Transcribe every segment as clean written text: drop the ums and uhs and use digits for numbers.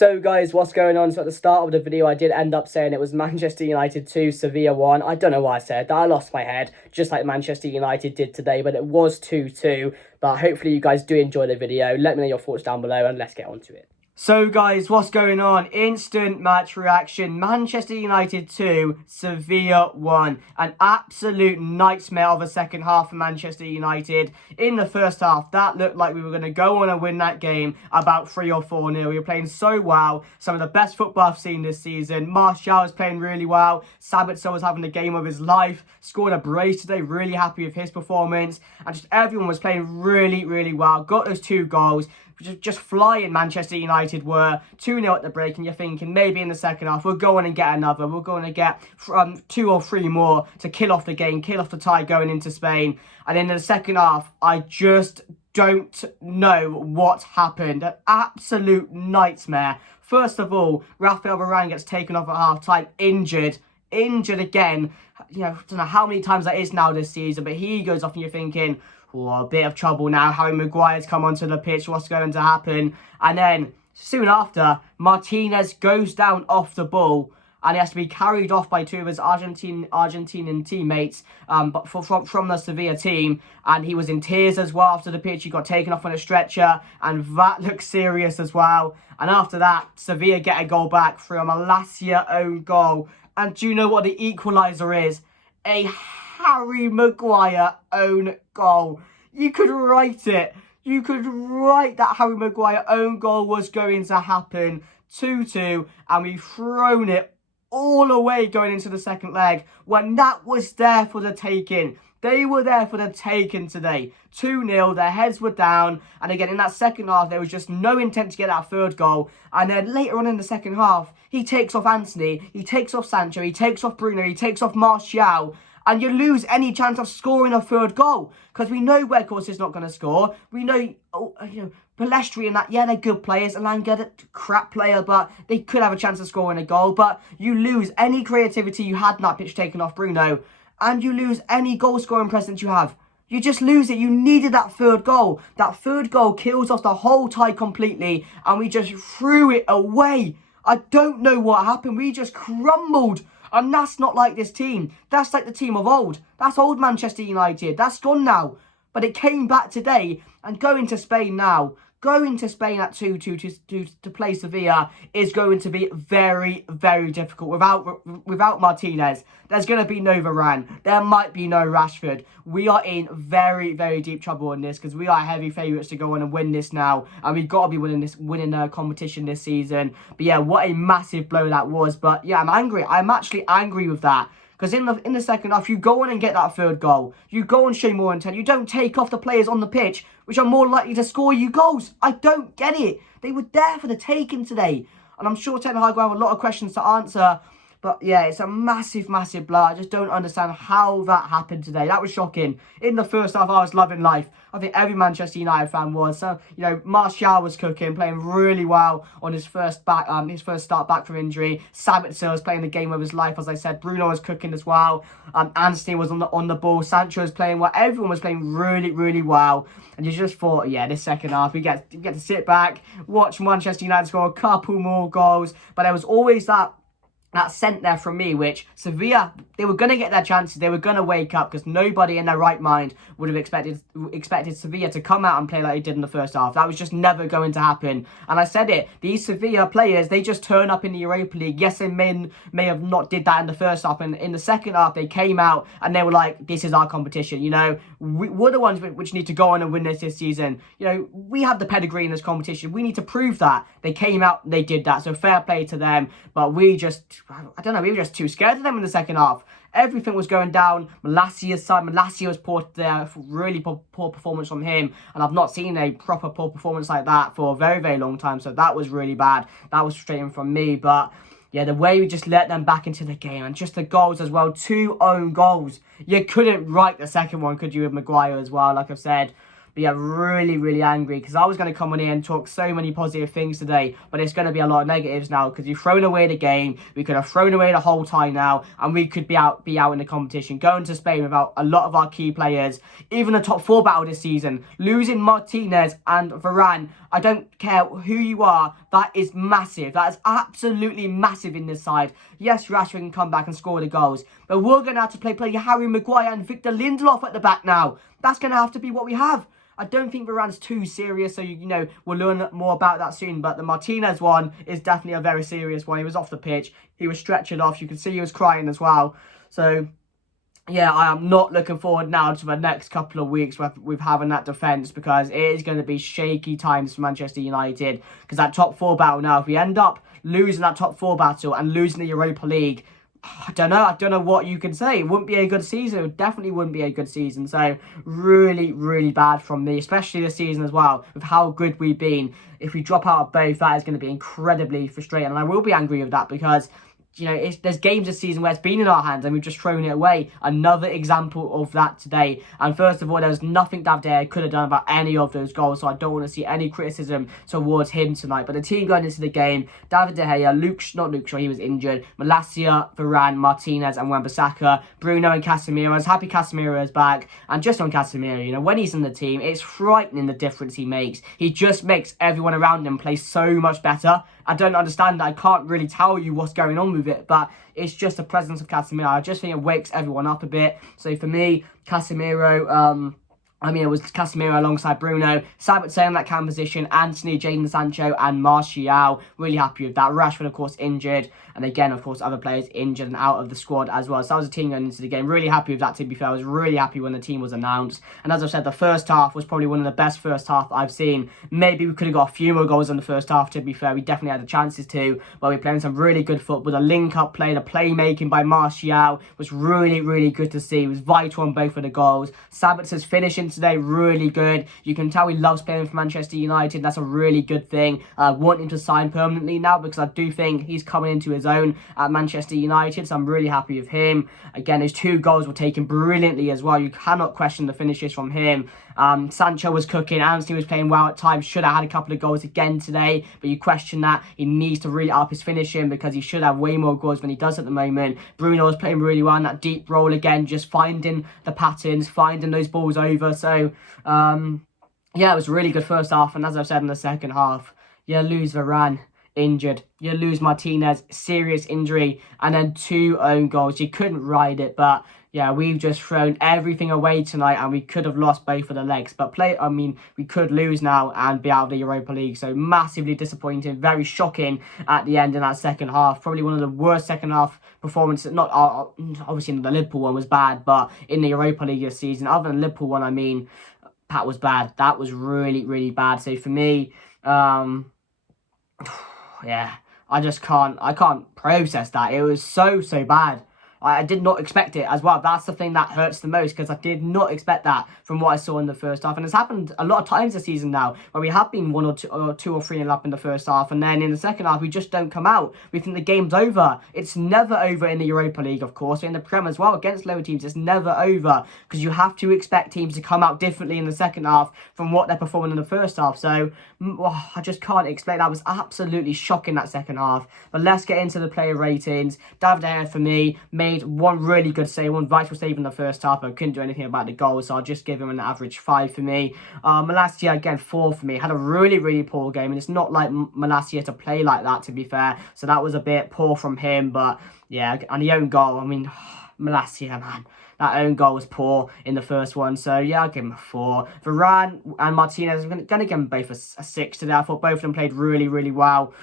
So guys, what's going on? So at the start of the video, I did end up saying it was Manchester United 2, Sevilla 1. I don't know why I said that. I lost my head, just like Manchester United did today, but it was 2-2. But hopefully you guys do enjoy the video. Let me know your thoughts down below and let's get on to it. So guys, what's going on? Instant match reaction. Manchester United 2, Sevilla 1. An absolute nightmare of a second half for Manchester United. In the first half, that looked like we were going to go on and win that game about 3 or 4-0. We were playing so well. Some of the best football I've seen this season. Martial was playing really well. Sabitzer was having the game of his life. Scored a brace today. Really happy with his performance. And just everyone was playing really, really well. Got those 2 goals. Just flying Manchester United were 2-0 at the break, and you're thinking maybe in the second half we'll go on and get another. We're going to get 2 or 3 more to kill off the game, kill off the tie going into Spain. And in the second half, I just don't know what happened. An absolute nightmare. First of all, Rafael Varane gets taken off at half-time, injured again. You know, I don't know how many times that is now this season, but he goes off and you're thinking, oh, a bit of trouble now. Harry Maguire's come onto the pitch. What's going to happen? And then soon after, Martinez goes down off the ball and he has to be carried off by 2 of his Argentinian teammates but from the Sevilla team. And he was in tears as well after the pitch. He got taken off on a stretcher and that looks serious as well. And after that, Sevilla get a goal back from a Malacia own goal. And do you know what the equaliser is? A Harry Maguire own goal. You could write it. You could write that Harry Maguire own goal was going to happen. 2-2, and we've thrown it all away going into the second leg when that was there for the taking. They were there for the taking today. 2-0, their heads were down. And again, in that second half, there was just no intent to get that 3rd goal. And then later on in the second half, he takes off Antony, he takes off Sancho, he takes off Bruno, he takes off Martial. And you lose any chance of scoring a 3rd goal. Because we know Weghorst is not going to score. We know, Palestri and that, yeah, they're good players. Alanga, crap player, but they could have a chance of scoring a goal. But you lose any creativity you had in that pitch taken off Bruno. And you lose any goal-scoring presence you have. You just lose it. You needed that 3rd goal. That 3rd goal kills off the whole tie completely. And we just threw it away. I don't know what happened. We just crumbled. And that's not like this team. That's like the team of old. That's old Manchester United. That's gone now. But it came back today. And going to Spain now, going to Spain at 2-2 to play Sevilla is going to be very, very difficult. Without Martinez, there's going to be no Varane. There might be no Rashford. We are in very, very deep trouble in this because we are heavy favourites to go on and win this now. And we've got to be winning a competition this season. But yeah, what a massive blow that was. But yeah, I'm angry. I'm actually angry with that. Because in the second half, you go on and get that 3rd goal. You go and show more intent. You don't take off the players on the pitch, which are more likely to score you goals. I don't get it. They were there for the taking today. And I'm sure Ten Hag will have a lot of questions to answer. But yeah, it's a massive, massive blow. I just don't understand how that happened today. That was shocking. In the first half, I was loving life. I think every Manchester United fan was. So, you know, Martial was cooking, playing really well on his first start back from injury. Sabitzer was playing the game of his life, as I said. Bruno was cooking as well. Antony was on the ball. Sancho was playing well. Everyone was playing really, really well. And you just thought, yeah, this second half, we get to sit back, watch Manchester United score a couple more goals. But there was always that scent there from me, which Sevilla, they were going to get their chances. They were going to wake up because nobody in their right mind would have expected Sevilla to come out and play like they did in the first half. That was just never going to happen. And I said it, these Sevilla players, they just turn up in the Europa League. Yes, they may have not did that in the first half. And in the second half, they came out and they were like, this is our competition. You know, we're the ones which need to go on and win this season. You know, we have the pedigree in this competition. We need to prove that. They came out, they did that. So fair play to them. But we don't know, we were just too scared of them in the second half. Everything was going down. Malacia's side, Malacia was poor there. Really poor performance from him. And I've not seen a proper poor performance like that for a very, very long time. So that was really bad. That was frustrating from me. But yeah, the way we just let them back into the game. And just the goals as well. 2 own goals. You couldn't write the second one, could you, with Maguire as well, like I've said. But yeah, really, really angry because I was going to come on here and talk so many positive things today, but it's going to be a lot of negatives now because you've thrown away the game. We could have thrown away the whole tie now, and we could be out in the competition, going to Spain without a lot of our key players. Even the top 4 battle this season, losing Martinez and Varane. I don't care who you are, that is massive. That is absolutely massive in this side. Yes, Rashford can come back and score the goals, but we're going to have to play Harry Maguire and Victor Lindelof at the back now. That's going to have to be what we have. I don't think Varane's too serious, so, you know, we'll learn more about that soon. But the Martinez one is definitely a very serious one. He was off the pitch. He was stretchered off. You can see he was crying as well. So, yeah, I am not looking forward now to the next couple of weeks with having that defence, because it is going to be shaky times for Manchester United. Because that top 4 battle now, if we end up losing that top 4 battle and losing the Europa League, I don't know what you can say. It wouldn't be a good season. It definitely wouldn't be a good season. So really, really bad from me, especially this season as well, with how good we've been. If we drop out of both, that is going to be incredibly frustrating. And I will be angry with that because, you know, there's games this season where it's been in our hands and we've just thrown it away. Another example of that today. And first of all, there was nothing David De Gea could have done about any of those goals, so I don't want to see any criticism towards him tonight. But the team going into the game, David De Gea, not Luke Shaw, he was injured, Malacia, Varane, Martinez and Wan-Bissaka, Bruno and Casemiro. I was happy Casemiro is back. And just on Casemiro, you know, when he's in the team, it's frightening the difference he makes. He just makes everyone around him play so much better. I don't understand that. I can't really tell you what's going on with it, but it's just the presence of Casemiro. I just think it wakes everyone up a bit. So for me, Casemiro, it was Casemiro alongside Bruno, Sabitzer in that cam position, Anthony, Jadon Sancho and Martial. Really happy with that. Rashford, of course, injured. And again, of course, other players injured and out of the squad as well. So that was a team going into the game. Really happy with that, to be fair. I was really happy when the team was announced. And as I said, the first half was probably one of the best first half I've seen. Maybe we could have got a few more goals in the first half, to be fair. We definitely had the chances to. But we were playing some really good football. The link-up play, the playmaking by Martial was really, really good to see. It was vital on both of the goals. Sabitzer's finishing today, really good. You can tell he loves playing for Manchester United. That's a really good thing. I want him to sign permanently now, because I do think he's coming into his own at Manchester United, so I'm really happy with him. Again, his 2 goals were taken brilliantly as well. You cannot question the finishes from him. Sancho was cooking. Anthony was playing well at times. Should have had a couple of goals again today, but you question that. He needs to really up his finishing, because he should have way more goals than he does at the moment. Bruno was playing really well in that deep role again, just finding the patterns, finding those balls over. So, yeah, it was a really good first half. And as I've said, in the second half, you lose Varane, injured. You lose Martinez, serious injury, and then 2 own goals. You couldn't ride it, but yeah, we've just thrown everything away tonight, and we could have lost both of the legs. But we could lose now and be out of the Europa League. So massively disappointing, very shocking at the end in that second half. Probably one of the worst second half performances. Not obviously the Liverpool one was bad, but in the Europa League this season, other than the Liverpool one, that was bad. That was really, really bad. So for me, yeah, I can't process that. It was so bad. I did not expect it as well. That's the thing that hurts the most, because I did not expect that from what I saw in the first half. And it's happened a lot of times this season now, where we have been 1 or 2 or 3 up in the first half, and then in the second half we just don't come out. We think the game's over. It's never over in the Europa League, of course, in the Prem as well. Against lower teams, it's never over, because you have to expect teams to come out differently in the second half from what they're performing in the first half. So I just can't explain. That was absolutely shocking, that second half. But let's get into the player ratings. David De Gea, for me, made one really good save, one vital save in the first half, but couldn't do anything about the goal, so I'll just give him an average 5 for me. Malacia, again, 4 for me. Had a really, really poor game, and it's not like Malacia to play like that, to be fair, so that was a bit poor from him. But yeah, and the own goal, Malacia, man, that own goal was poor in the first one. So yeah, I'll give him a 4. Varane and Martinez, I'm going to give them both a 6 today. I thought both of them played really, really well.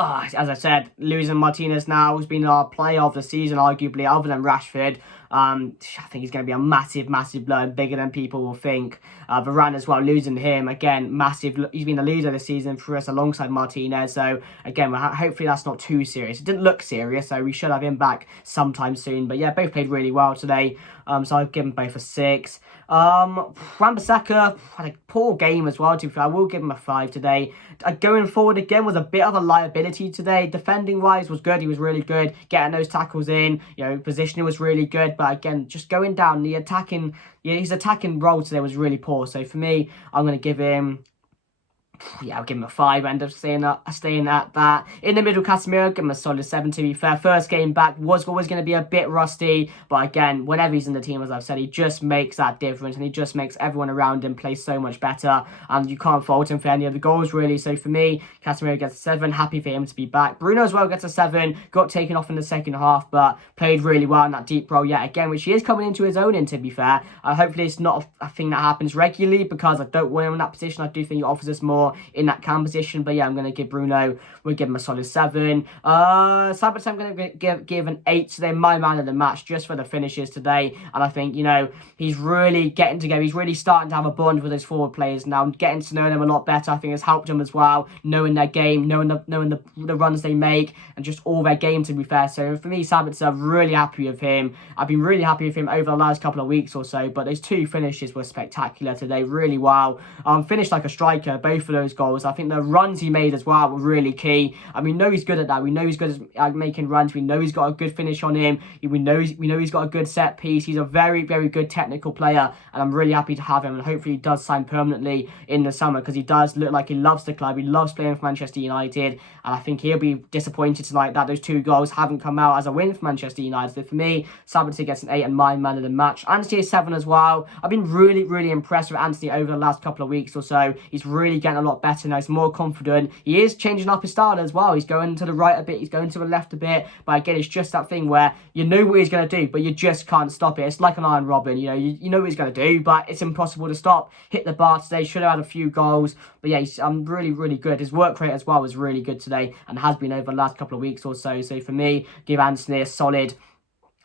As I said, losing Martinez now has been our player of the season, arguably, other than Rashford. I think he's going to be a massive, massive blow, bigger than people will think. Varane as well, losing him, again, massive. He's been the leader this season for us alongside Martinez. So, again, hopefully that's not too serious. It didn't look serious, so we should have him back sometime soon. But yeah, both played really well today. So I'll give him both a 6. Wan-Bissaka had a poor game as well, to be fair. I will give him a 5 today. Going forward again was a bit of a liability today. Defending wise was good. He was really good getting those tackles in. Positioning was really good, but again, just going down the attacking. His attacking role today was really poor. So for me, I'm going to give him. I'll give him a 5. End up staying at that. In the middle, Casemiro, give him a solid 7 to be fair. First game back was always going to be a bit rusty, but again, whenever he's in the team, as I've said, he just makes that difference, and he just makes everyone around him play so much better, and you can't fault him for any of the goals, really. So for me, Casemiro gets a 7. Happy for him to be back. Bruno as well gets a 7. Got taken off in the second half, but played really well in that deep role yet again, which he is coming into his own in, to be fair. Hopefully it's not a thing that happens regularly, because I don't want him in that position. I do think he offers us more in that cam position, but yeah, I'm going to give Bruno, we'll give him a solid 7. Sabitzer, I'm going to give an 8 today, my man of the match, just for the finishes today, and I think, he's really getting together, he's really starting to have a bond with his forward players now, getting to know them a lot better. I think has helped him as well, knowing their game, knowing the runs they make, and just all their game, to be fair. So for me, Sabitzer, I'm really happy with him. I've been really happy with him over the last couple of weeks or so, but those 2 finishes were spectacular today, really wow. Finished like a striker, both of those goals. I think the runs he made as well were really key. We know he's good at that. We know he's good at making runs. We know he's got a good finish on him. We know he's got a good set piece. He's a very, very good technical player, and I'm really happy to have him, and hopefully he does sign permanently in the summer, because he does look like he loves the club. He loves playing for Manchester United, and I think he'll be disappointed tonight that those 2 goals haven't come out as a win for Manchester United. So for me, Sabitzer gets an 8 and my man of the match. Anthony is 7 as well. I've been really, really impressed with Anthony over the last couple of weeks or so. He's really getting a lot better now. He's more confident. He is changing up his style as well. He's going to the right a bit. He's going to the left a bit. But again, it's just that thing where you know what he's going to do, but you just can't stop it. It's like an Iron Robin. You know what he's going to do, but it's impossible to stop. Hit the bar today. Should have had a few goals. But yeah, he's really, really good. His work rate as well was really good today, and has been over the last couple of weeks or so. So for me, give Anthony a solid.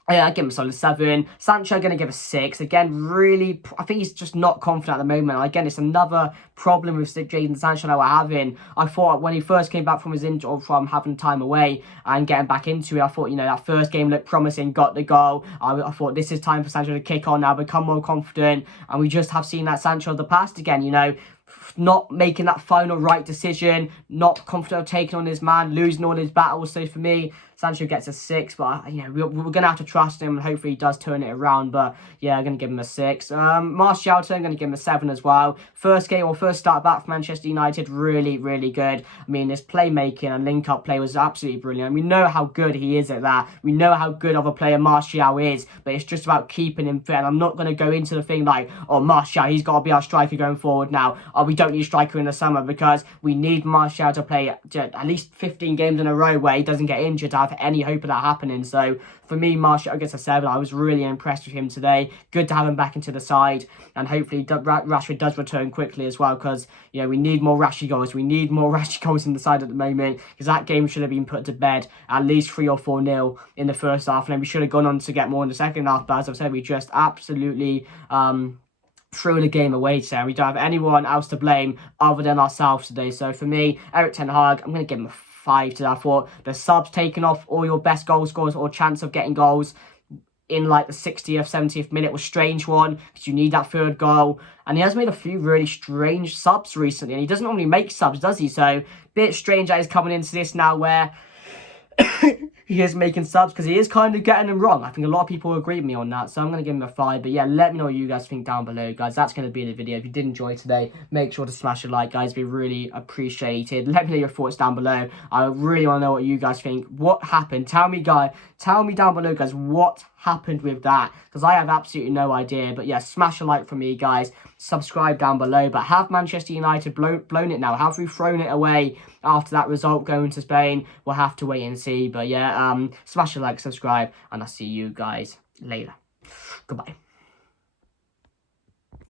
I give him a solid 7. Sancho, going to give a 6. Again, really, I think he's just not confident at the moment. Again, it's another problem with Jadon Sancho that we're having. I thought when he first came back from his injury, or from having time away and getting back into it, I thought, that first game looked promising, got the goal. I thought this is time for Sancho to kick on now, become more confident. And we just have seen that Sancho of the past again, not making that final right decision, not confident of taking on his man, losing all his battles. So for me, Sancho gets a 6, but we're going to have to trust him, and hopefully he does turn it around. But yeah, I'm going to give him a 6. Martial, I'm going to give him a 7 as well. First start back for Manchester United, really, really good. His playmaking and link-up play was absolutely brilliant. We know how good he is at that. We know how good of a player Martial is, but it's just about keeping him fit. And I'm not going to go into the thing like, Martial, he's got to be our striker going forward now. We don't need a striker in the summer, because we need Martial to play at least 15 games in a row where he doesn't get injured to have any hope of that happening. So for me, Martial gets a 7. I was really impressed with him today. Good to have him back into the side, and hopefully Rashford does return quickly as well, because we need more Rashy goals. We need more Rashy goals in the side at the moment, because that game should have been put to bed at least 3 or 4-0 in the first half, and then we should have gone on to get more in the second half. But as I've said, we just absolutely threw the game away today, and we don't have anyone else to blame other than ourselves today. So for me, Erik ten Hag, I'm going to give him a 5 today. I thought the subs taking off all your best goal scorers or chance of getting goals in like the 60th, 70th minute was a strange one, because you need that third goal. And he has made a few really strange subs recently, and he doesn't normally make subs, does he? So a bit strange that he's coming into this now where he is making subs, because he is kind of getting them wrong. I think a lot of people agree with me on that, so I'm going to give him a 5. But yeah, let me know what you guys think down below, guys. That's going to be the video. If you did enjoy today, make sure to smash a like, guys. It'd be really appreciated. Let me know your thoughts down below. I really want to know what you guys think. What happened? Tell me down below, guys, what happened with that, because I have absolutely no idea. But yeah, smash a like from me, guys. Subscribe down below. But have Manchester United blown it now? Have we thrown it away after that result going to Spain? We'll have to wait and see. But yeah, smash a like, subscribe, and I'll see you guys later. Goodbye.